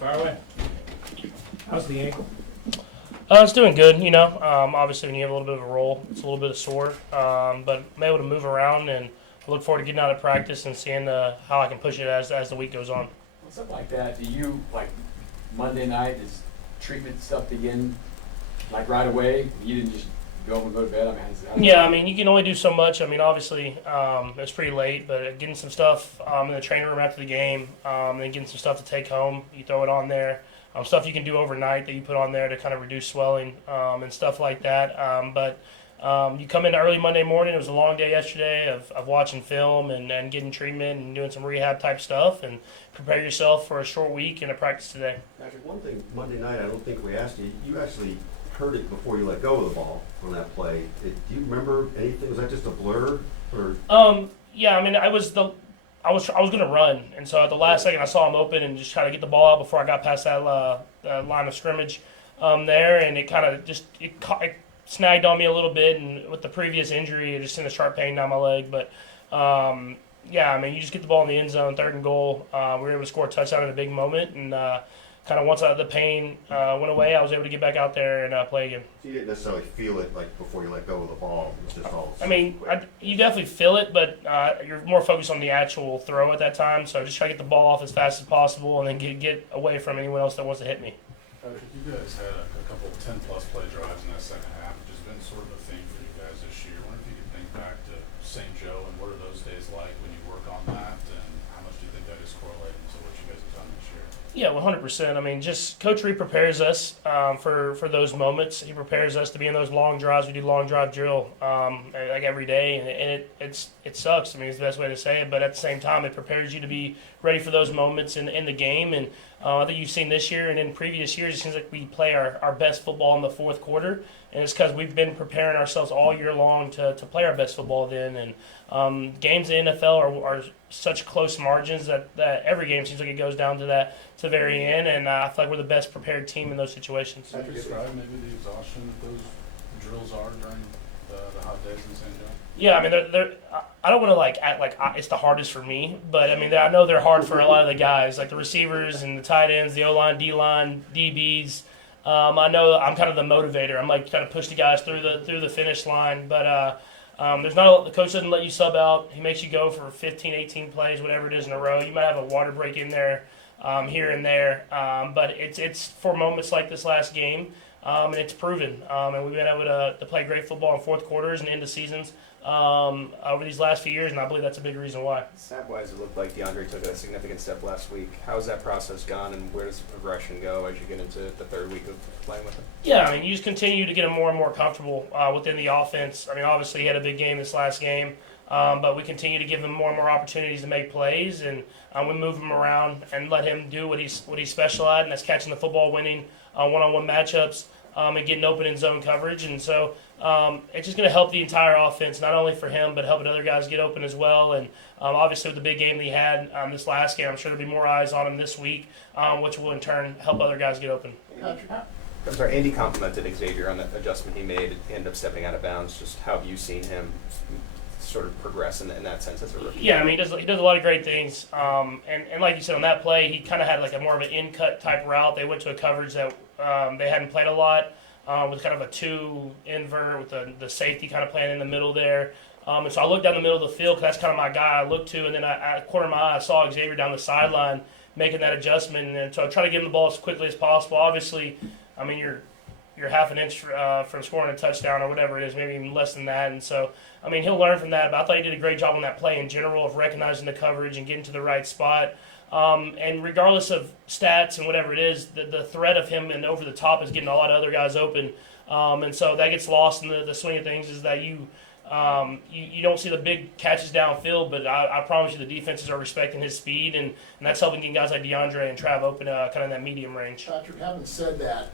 Fire away. How's the ankle? It's doing good, Obviously, when you have a little bit of a roll, it's a little bit of sore. But I'm able to move around, and I look forward to getting out of practice and seeing how I can push it as the week goes on. Something like that, do you, like, Monday night, is treatment stuff begin, like, right away? You didn't just go home and go to bed? Yeah, you can only do so much. Obviously, it's pretty late, but getting some stuff in the training room after the game, and then getting some stuff to take home, you throw it on there. Stuff you can do overnight that you put on there to kind of reduce swelling and stuff like that. But you come in early Monday morning. It was a long day yesterday of watching film and getting treatment and doing some rehab type stuff and prepare yourself for a short week and a practice today. Patrick, one thing Monday night I don't think we asked you. You actually heard it before you let go of the ball on that play. Do you remember anything? Was that just a blur? Or Yeah, I was going to run, and so at the last second I saw him open and just try to get the ball out before I got past that line of scrimmage there, and it kind of just it snagged on me a little bit, and with the previous injury, it just sent a sharp pain down my leg. But you just get the ball in the end zone, 3rd and goal. We were able to score a touchdown in a big moment, and kind of once the pain went away, I was able to get back out there and play again. So you didn't necessarily feel it like before you let go of the ball. It was just all. You definitely feel it, but you're more focused on the actual throw at that time. So just try to get the ball off as fast as possible, and then get away from anyone else that wants to hit me. Patrick, you guys had a couple of 10-plus play drives in that second half, which has been sort of a theme for you guys this year. I wonder if you could think back to St. Joe and what are those days like when you work on that, and how much do you think that is correlating to what you guys have done this year? Yeah, 100%. Just Coach Reed prepares us for those moments. He prepares us to be in those long drives. We do long drive drill like every day, and it sucks. It's the best way to say it, but at the same time, it prepares you to be ready for those moments in the game. And I think you've seen this year and in previous years, it seems like we play our best football in the fourth quarter, and it's because we've been preparing ourselves all year long to play our best football then. And games in the NFL are such close margins that every game seems like it goes down to the very end, and I feel like we're the best prepared team in those situations. Can you describe maybe the exhaustion that those drills are during the hot days in St. Joe? Yeah, they're I don't want to act like it's the hardest for me, but I know they're hard for a lot of the guys, like the receivers and the tight ends, the O-line, D-line, DBs. I know I'm kind of the motivator. I'm kind of push the guys through the finish line, but there's not the coach doesn't let you sub out. He makes you go for 15, 18 plays, whatever it is in a row. You might have a water break in there here and there, but it's for moments like this last game, and it's proven. And we've been able to play great football in fourth quarters and into seasons over these last few years, and I believe that's a big reason why. Snap-wise, it looked like DeAndre took a significant step last week. How has that process gone, and where does the progression go as you get into the 3rd week of playing with him? Yeah, you just continue to get him more and more comfortable within the offense. Obviously he had a big game this last game, but we continue to give him more and more opportunities to make plays, and we move him around and let him do what he's special at, and that's catching the football, winning one-on-one matchups, and getting open in zone coverage. And so it's just going to help the entire offense, not only for him, but helping other guys get open as well. And obviously with the big game that he had this last game, I'm sure there'll be more eyes on him this week, which will in turn help other guys get open. I'm sorry, Andy complimented Xavier on the adjustment he made, ended up stepping out of bounds. Just how have you seen him sort of progress in that sense as a rookie? Yeah, he does a lot of great things. And like you said, on that play, he kind of had a more of an in-cut type route. They went to a coverage that they hadn't played a lot, with kind of a 2 invert with the safety kind of playing in the middle there. And so I looked down the middle of the field because that's kind of my guy I looked to, and then I corner my eye, I saw Xavier down the sideline making that adjustment, and so I try to get him the ball as quickly as possible. Obviously, you're half an inch from scoring a touchdown or whatever it is, maybe even less than that. And so, he'll learn from that. But I thought he did a great job on that play in general of recognizing the coverage and getting to the right spot. And regardless of stats and whatever it is, the threat of him and over the top is getting a lot of other guys open. And so that gets lost in the swing of things, is that you don't see the big catches downfield, but I promise you the defenses are respecting his speed, and that's helping get guys like DeAndre and Trav open kind of in that medium range. Patrick, having said that,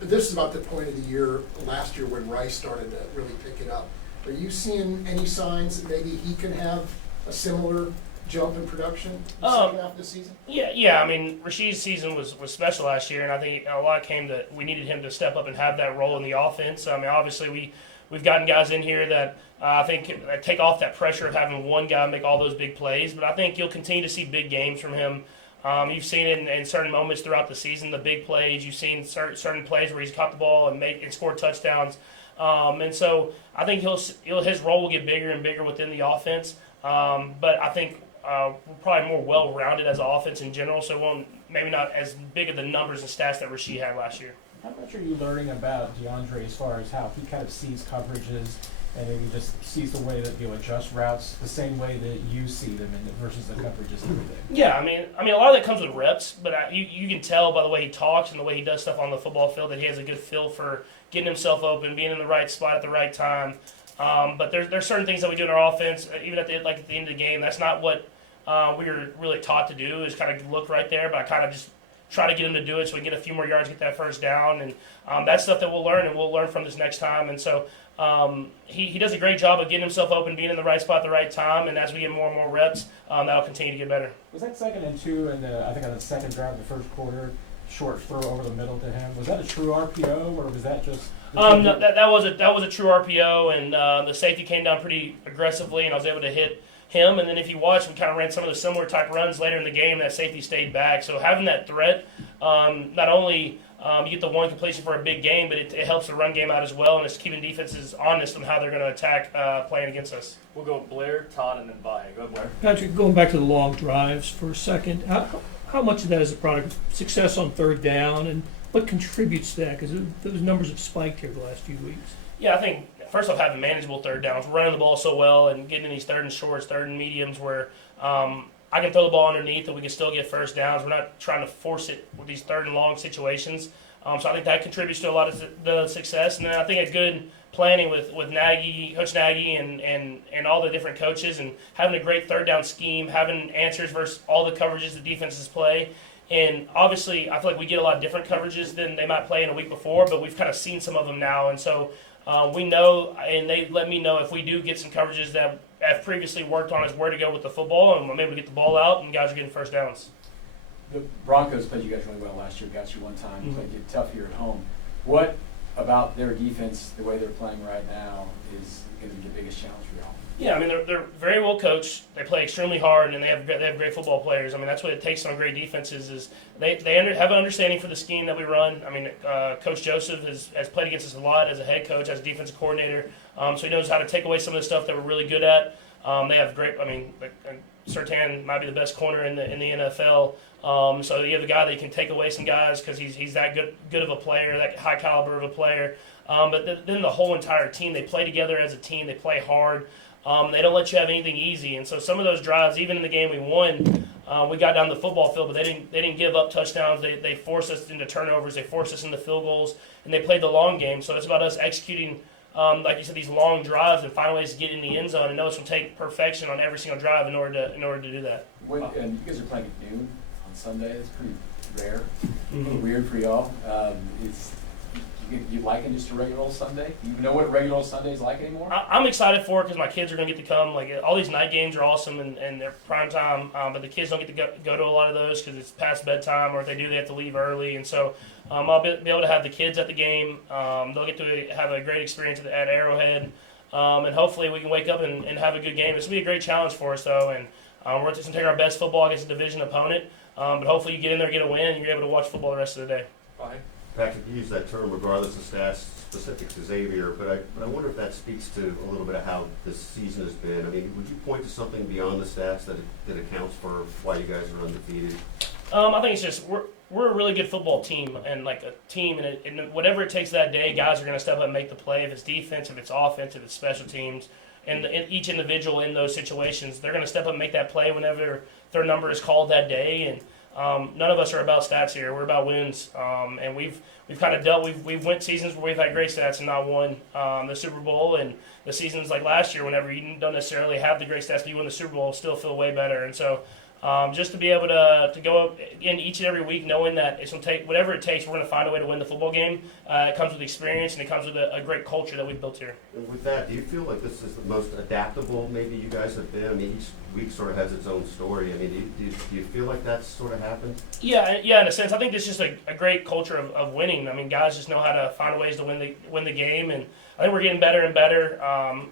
this is about the point of the year last year when Rice started to really pick it up. Are you seeing any signs that maybe he can have a similar jump in production in the second half of the season? Yeah. Rashee's season was special last year, and I think a lot came that we needed him to step up and have that role in the offense. Obviously we've gotten guys in here that I think take off that pressure of having one guy make all those big plays, but I think you'll continue to see big games from him You've seen it in certain moments throughout the season, the big plays. You've seen certain plays where he's caught the ball and scored touchdowns. And so I think his role will get bigger and bigger within the offense. But I think we're probably more well-rounded as an offense in general, so it won't maybe not as big of the numbers and stats that Rashee had last year. How much are you learning about DeAndre as far as how he kind of sees coverages and maybe just sees the way that he'll adjust routes the same way that you see them versus the coverages every day? Yeah, I mean, a lot of that comes with reps, but you can tell by the way he talks and the way he does stuff on the football field that he has a good feel for getting himself open, being in the right spot at the right time. But there's certain things that we do in our offense, even at the end of the game. That's not what we were really taught to do, is kind of look right there, but I kind of just try to get him to do it so we get a few more yards, get that first down, and that's stuff that we'll learn from this next time. And so he does a great job of getting himself open, being in the right spot at the right time, and as we get more and more reps, that'll continue to get better. Was that 2nd and 2, and I think on the second drive of the first quarter, short throw over the middle to him? Was that a true RPO, or was that just? No, that was a true RPO, and the safety came down pretty aggressively, and I was able to hit him. And then if you watch, we kind of ran some of the similar type runs later in the game. That safety stayed back, so having that threat, not only you get the one completion for a big game, but it helps the run game out as well, and it's keeping defenses honest on how they're going to attack playing against us. We'll go Blair, Todd, and then Bye. Go ahead, Blair. Patrick, going back to the long drives for a second, how much of that is a product of success on third down, and what contributes to that? Because those numbers have spiked here the last few weeks. Yeah, I think first off, having manageable third downs, running the ball so well, and getting in these third and shorts, third and mediums where I can throw the ball underneath and we can still get first downs. We're not trying to force it with these third and long situations. So I think that contributes to a lot of the success. And then I think a good planning with Nagy, Coach Nagy, and all the different coaches, and having a great third down scheme, having answers versus all the coverages the defenses play. And obviously, I feel like we get a lot of different coverages than they might play in a week before, but we've kind of seen some of them now. And so we know, and they let me know if we do get some coverages that have previously worked on us where to go with the football, and maybe we get the ball out and guys are getting first downs. The Broncos played you guys really well last year, got you one time, played you tough here at home. What about their defense, the way they're playing right now, is going to be the biggest challenge for y'all? Yeah, I mean, they're very well coached. They play extremely hard, and they have great football players. I mean, that's what it takes on great defenses is they have an understanding for the scheme that we run. I mean, Coach Joseph has played against us a lot as a head coach, as a defensive coordinator, so he knows how to take away some of the stuff that we're really good at. They have great. I mean, Surtain might be the best corner in the NFL. So you have a guy that can take away some guys because he's that good of a player, that high caliber of a player. But then the whole entire team, they play together as a team. They play hard. They don't let you have anything easy. And so some of those drives, even in the game we won, we got down the football field, but they didn't give up touchdowns. They forced us into turnovers. They forced us into field goals, and they played the long game. So it's about us executing, like you said, these long drives and finding ways to get in the end zone. And know it's going to take perfection on every single drive in order to do that. And you guys are playing at noon on Sunday. It's pretty rare, a little weird for y'all. You liken just a regular old Sunday? You know what regular old Sunday is like anymore? I'm excited for it because my kids are going to get to come. Like all these night games are awesome and they're prime time, but the kids don't get to go to a lot of those because it's past bedtime, or if they do, they have to leave early. And so I'll be able to have the kids at the game. They'll get to have a great experience at Arrowhead, and hopefully we can wake up and have a good game. It's going to be a great challenge for us though, and we're just going to take our best football against a division opponent. But hopefully you get in there, get a win, and you're able to watch football the rest of the day. Bye. Patrick, you use that term regardless of stats specific to Xavier, but I wonder if that speaks to a little bit of how this season has been. I mean, would you point to something beyond the stats that accounts for why you guys are undefeated? I think it's just we're a really good football team, and like a team, and whatever it takes that day, guys are going to step up and make the play. If it's defense, if it's offense, if it's special teams, and each individual in those situations, they're going to step up and make that play whenever their number is called that day. And none of us are about stats here. We're about wins. And we've kind of we've went seasons where we've had great stats and not won the Super Bowl. And the seasons like last year, whenever you don't necessarily have the great stats, but you win the Super Bowl, still feel way better. And so just to be able to go in each and every week knowing that it's going to take whatever it takes, we're going to find a way to win the football game. It comes with experience, and it comes with a great culture that we've built here. And with that, do you feel like this is the most adaptable maybe you guys have been? I mean, each week sort of has its own story. I mean, do you feel like that's sort of happened? Yeah, in a sense. I think it's just a great culture of winning. I mean, guys just know how to find ways to win the game, and I think we're getting better and better.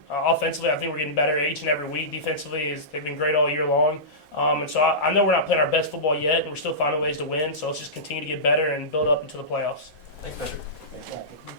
Offensively, I think we're getting better each and every week. Defensively, they've been great all year long. And so I know we're not playing our best football yet, and we're still finding ways to win. So let's just continue to get better and build up into the playoffs. Thanks, Patrick. Thanks, Patrick.